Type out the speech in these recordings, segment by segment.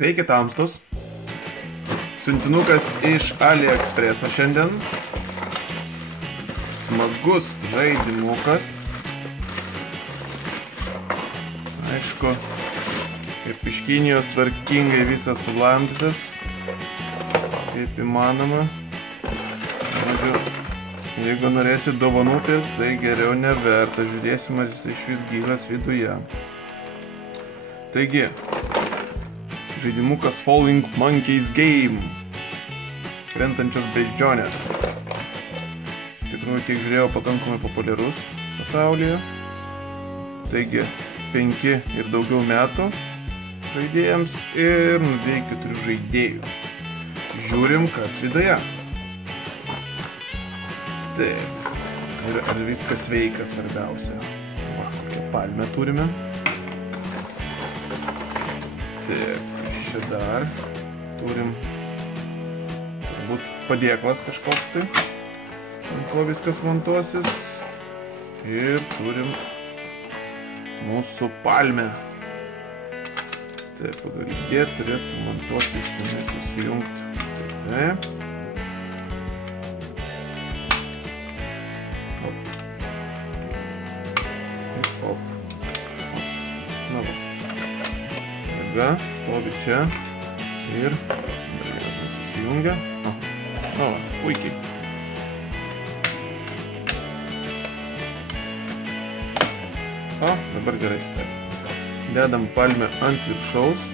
Sveiki tamstos. Siuntinukas iš AliExpreso šiandien. Smagus žaidimukas. Aišku, kaip iš Kinijos tvarkingai visas sulamdytas. Kaip įmanoma. Jeigu norėsit dovanų, tai geriau neverta. Žiūrėsim, ar jis iš vis gyvas viduje. Taigi, žaidimukas Falling Monkeys Game. Krentančios beždžionės. Iš tikrųjų, kiek žiūrėjau, pakankamai populiarus pasaulyje. Taigi, 5 ir daugiau metų žaidėjams ir 4 žaidėjų. Žiūrim, kas viduje. Taip. Ir ar viskas sveika, svarbiausia. Va, kokią palmę turime. Taip, čia dar turim turbūt padėklas kažkoks tai, ant ko viskas montuosis. Ir turim mūsų palmę. Taip, pagal jie turėtų montuotis ir susijungti. Taip. Na va. Jėga stovi čia ir dar vienas nesusijungia. Na va, puikiai. Dabar gerai stebi. Dedam palmę ant viršaus.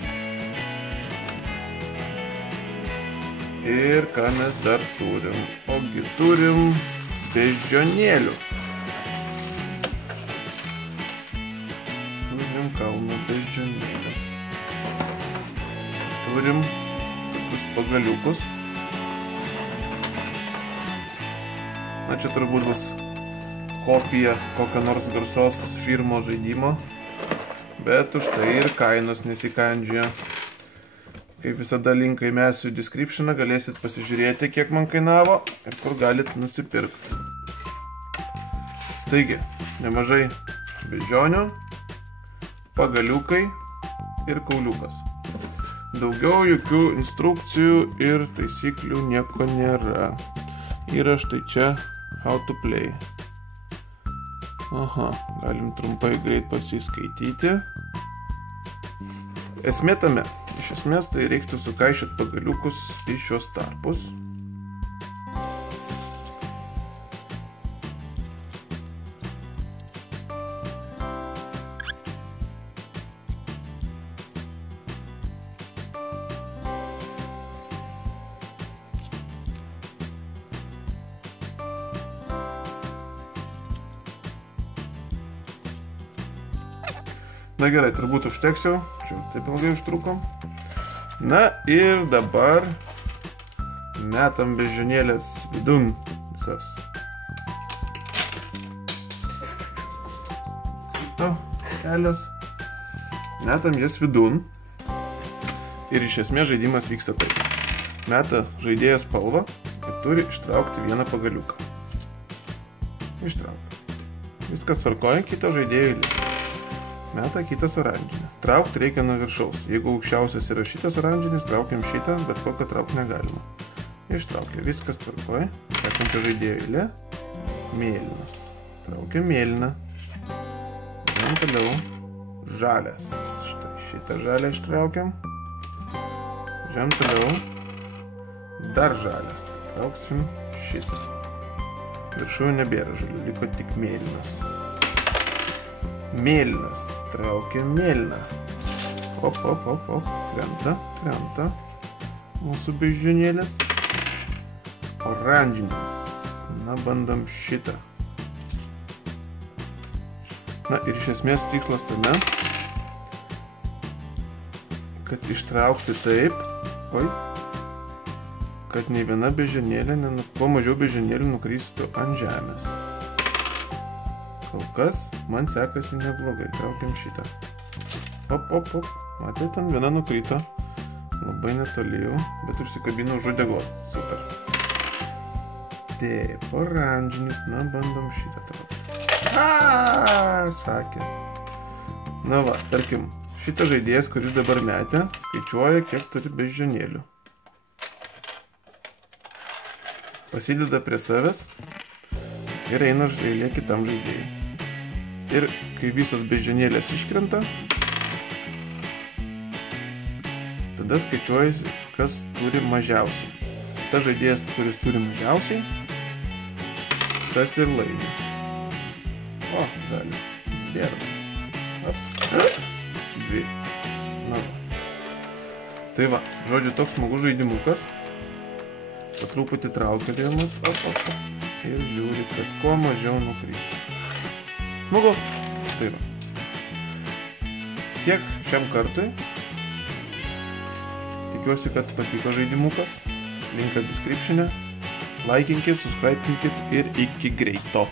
Ir ką mes dar turim? Ogi turim beždžionėlių. Turim kalną beždžionėlių. Turim tokius pagaliukus. Na, čia turbūt bus kopija kokio nors garsos firmos žaidimo, bet už tai ir kainos nesikandžia. Kaip visada linką įmesiu į descriptioną, galėsit pasižiūrėti, kiek man kainavo ir kur galit nusipirkti. Taigi, nemažai beždžionių, pagaliukai ir kauliukas. Daugiau jokių instrukcijų ir taisyklių nieko nėra. Yra štai čia How to Play. Galim trumpai greit pasiskaityti. Esmė tame. Iš esmės tai reiktų sukaišyti pagaliukus į šios tarpus. Na gerai, turbūt užteksiu. Čia taip ilgai užtrukom. Na ir dabar metam beždžionėlės vidun visas. Kelios. Metam jas vidun. Ir iš esmės žaidimas vyksta taip. Meta žaidėjas spalvą ir turi ištraukti vieną pagaliuką. Ištraukia. Viskas tvarkoja, kito žaidėjo eilė. Meta kitas oranžinį. Traukti reikia nuo viršaus. Jeigu aukščiausias yra šitas oranžinis, traukiam šitą, bet kokio traukti negalima. Ištraukė. Viskas tvarkoja. Sekančio žaidėjo eilė. Mėlynas. Traukiam mėlyną. Važiuojam toliau. Žalias. Štai šitą žalią ištraukiam. Važiuojam toliau. Dar žalias. Trauksim šitą. Viršuje nebėra žalių. Liko tik mėlynas. Mėlynas. Traukiam mėlyną. Op. Krenta. Mūsų beždžionėlės. Oranžinis. Na, bandom šitą. Na, ir iš esmės tikslas tame, kad ištraukti taip, kad nei viena beždžionėlė, kuo mažiau beždžionėlių nukristų ant žemės. Kol kas man sekasi neblogai. Traukiam šitą. Op. Matėte, ten viena nukrito. Labai netoli jau, bet užsikabino už uodegos. Super. Taip, oranžinis. Na, bandom šitą traukti. Šakės. Na va, tarkim, Šitas žaidėjas, kuris dabar metė, skaičiuoja, kiek turi beždžionėlių. Pasideda prie savęs ir eina eilė kitam žaidėjui. Ir kai visas beždžionėlės iškrenta, tada skaičiuojasi, kas turi mažiausiai. Tas žaidėjas, kuris turi mažiausiai, tas ir laimi. O, gali. Gerai. Dvi. Na. Tai va, žodžiu, toks smagus žaidimukas. Po truputį traukelėjimas. Ir žiūri, kad kuo mažiau nukryptų. Smagu. Tai va. Tiek šiam kartui. Tikiuosi, kad patiko žaidimukas. Linką description'e. Laikinkit, subscribinkit ir iki greito.